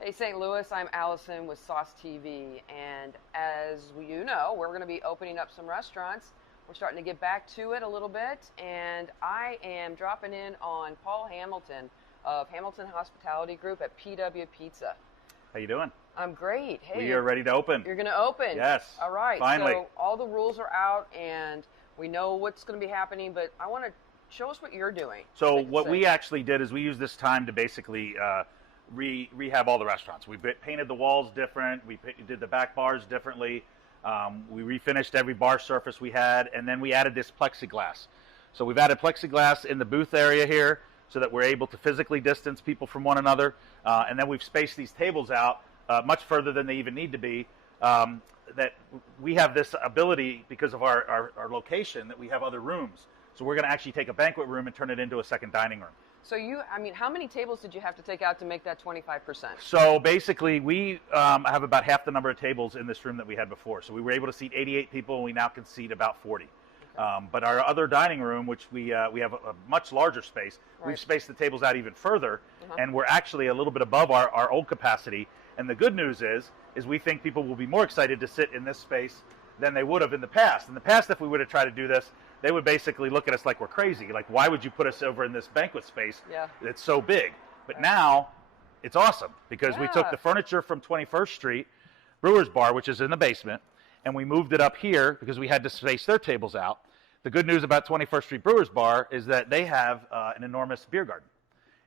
Hey St. Louis, I'm Allison with SauceTV, and as you know, we're going to be opening up some restaurants. We're starting to get back to it a little bit, and I am dropping in on Paul Hamilton of Hamilton Hospitality Group at PW Pizza. How you doing? I'm great. Hey, We are ready to open. You're going to open? Yes. All right. Finally. So all the rules are out, and we know what's going to be happening, but I want to show us what you're doing. So what we actually did is we used this time to basically rehab all the restaurants. We painted the walls different. We did the back bars differently. We refinished every bar surface we had, and then we added this plexiglass. So we've added plexiglass in the booth area here so that we're able to physically distance people from one another. And then we've spaced these tables out much further than they even need to be. That we have this ability, because of our location, that we have other rooms. So we're going to actually take a banquet room and turn it into a second dining room. So how many tables did you have to take out to make that 25%? So basically, we have about half the number of tables in this room that we had before. So we were able to seat 88 people, and we now can seat about 40. Okay. But our other dining room, which we have a much larger space, right. We've spaced the tables out even further, and we're actually a little bit above our old capacity. And the good news is we think people will be more excited to sit in this space than they would have in the past. In the past, if we would have tried to do this, they would basically look at us like we're crazy. Like, why would you put us over in this banquet space that's so big? But now, it's awesome, because we took the furniture from 21st Street Brewers Bar, which is in the basement, and we moved it up here because we had to space their tables out. The good news about 21st Street Brewers Bar is that they have an enormous beer garden.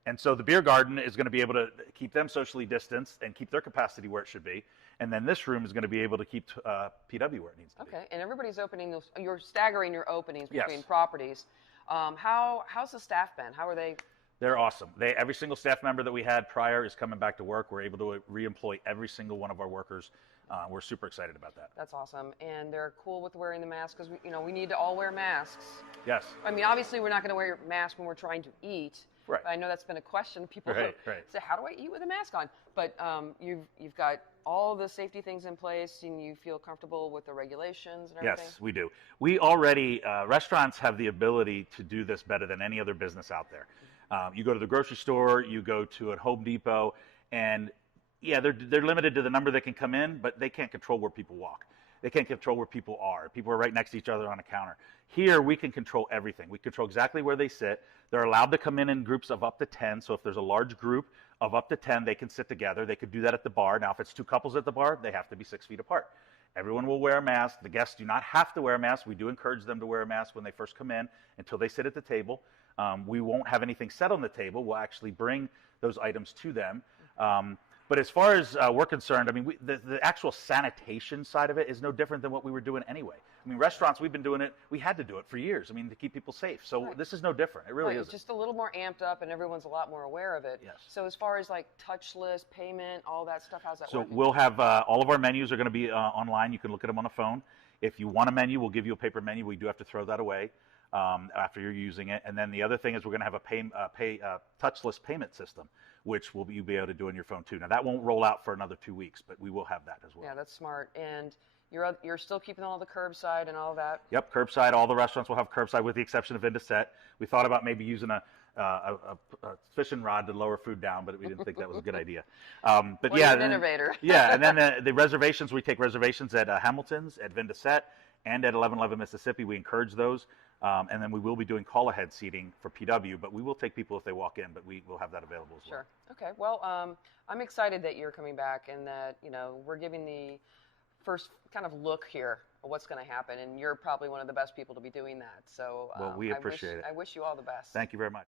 And so the beer garden is going to be able to keep them socially distanced and keep their capacity where it should be. And then this room is going to be able to keep PW where it needs to be. Okay, and everybody's opening those. You're staggering your openings between properties. How's the staff been? How are they? They're awesome. Every single staff member that we had prior is coming back to work. We're able to re-employ every single one of our workers. We're super excited about that. That's awesome. And they're cool with wearing the mask, because we need to all wear masks. Yes. I mean, obviously, we're not going to wear masks when we're trying to eat. Right. I know that's been a question. People right. say, how do I eat with a mask on? But you've got all the safety things in place, and you feel comfortable with the regulations and everything? Yes, we do. We already, restaurants have the ability to do this better than any other business out there. You go to the grocery store, you go to a Home Depot, and they're limited to the number that can come in, but they can't control where people walk. They can't control where people are. People are right next to each other on a counter. Here, we can control everything. We control exactly where they sit. They're allowed to come in groups of up to 10. So if there's a large group of up to 10, they can sit together. They could do that at the bar. Now, if it's two couples at the bar, they have to be 6 feet apart. Everyone will wear a mask. The guests do not have to wear a mask. We do encourage them to wear a mask when they first come in until they sit at the table. We won't have anything set on the table. We'll actually bring those items to them. But as far as we're concerned, I mean, the actual sanitation side of it is no different than what we were doing anyway. I mean, restaurants, we've been doing it. We had to do it for years. I mean, to keep people safe. So this is no different. It really is. It's just a little more amped up, and everyone's a lot more aware of it. Yes. So as far as like touchless payment, all that stuff, how's that working? So we'll have all of our menus are going to be online. You can look at them on a phone. If you want a menu, we'll give you a paper menu. We do have to throw that away after you're using it. And then the other thing is we're going to have a touchless payment system, which you'll be able to do on your phone too. Now that won't roll out for another 2 weeks, but we will have that as well. Yeah, that's smart. And you're still keeping all the curbside and all that? Yep, curbside. All the restaurants will have curbside with the exception of Vindiset. We thought about maybe using a fishing rod to lower food down, but we didn't think that was a good idea. But you're an innovator. Yeah, and then the reservations, we take reservations at Hamilton's, at Vindiset, and at 1111 Mississippi. We encourage those. And then we will be doing call-ahead seating for PW, but we will take people if they walk in, but we will have that available as well. Sure. Okay. Well, I'm excited that you're coming back, and that, we're giving the first kind of look here of what's going to happen, and you're probably one of the best people to be doing that. So well, we appreciate it. I wish you all the best. Thank you very much.